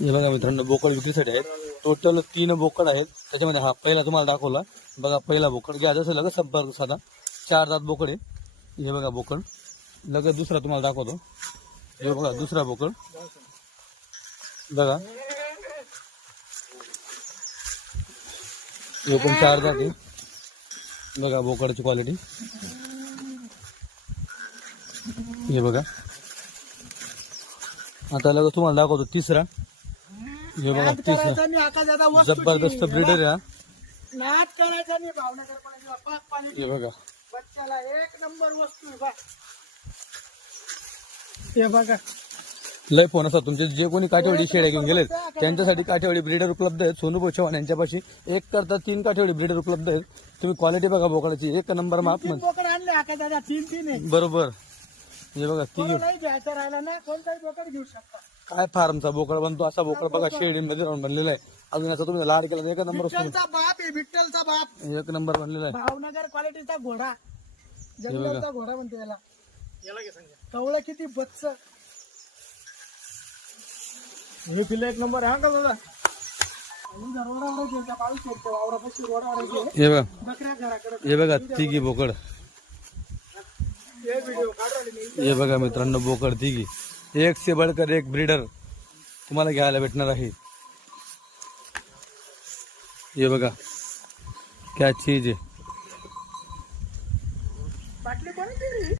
हे बघा मित्रांनो, बोकड विक्रीसाठी आहेत. टोटल 3 बोकड आहेत. त्याच्यामध्ये हा पहिला तुम्हाला दाखवला बघा, पहिला बोकड घ्या. जसं लगेच संपर्क साधा 4 दात बोकड आहे. हे बघा बोकड. लगेच दुसरा तुम्हाला दाखवतो. हे बघा दुसरा बोकड बघा, हे पण 4 दात आहे. बघा बोकडाची क्वालिटी. हे बघा, आता लगेच तुम्हाला दाखवतो तिसरा. हे बघा तिसरा जबरदस्त ब्रीडर आहे हा. नाद करायचा नाही, भावनगर पाहिजे पाक पाणी. हे बघा बच्चाला एक नंबर वस्तू आहे बा. हे बघा लय फोन असतात तुमचे. जे कोणी काठेवाडी शेळ्या घेऊन गेलेत त्यांच्यासाठी काठेवाडी ब्रीडर उपलब्ध आहेत. सोनू चव्हाण यांच्यापाशी 1 करता 3 काठेवाडी ब्रीडर उपलब्ध आहेत. तुम्ही क्वालिटी बघा बोकडाची, 1 नंबर माप तीन बोकड आणले आका दादा, 3 आहे. बरोबर. हे बघा ती कोणालाही घ्यायचं राहिला ना, कोणताही बोकड घेऊ शकता. काय फार्मचा बोकड बनतो असा बोकड बघा, शेळीमध्ये राहून बनलेला आहे. अजून याचा तुम्ही लाड केला तर 1 नंबर असतो. विठ्ठलचा बाप आहे, विठ्ठलचा बाप. 1 नंबर बनलेला आहे. भावनगर क्वालिटीचा घोडा, जंगलाचा घोडा म्हणते याला. कवळं किती बच्च. हे पिल्ला 1 नंबर आहे का दादा. हे बघा, बकऱ्या घराकडे. हे बघा तिघी बोकड. हे बघा मित्रांनो बोकड तिघी, 1 से बढ़कर 1 ब्रीडर तुम्हाला घ्यायला भेटणार आहे. हे बघा क्या चीज आहे. बाटली कोणी दिली?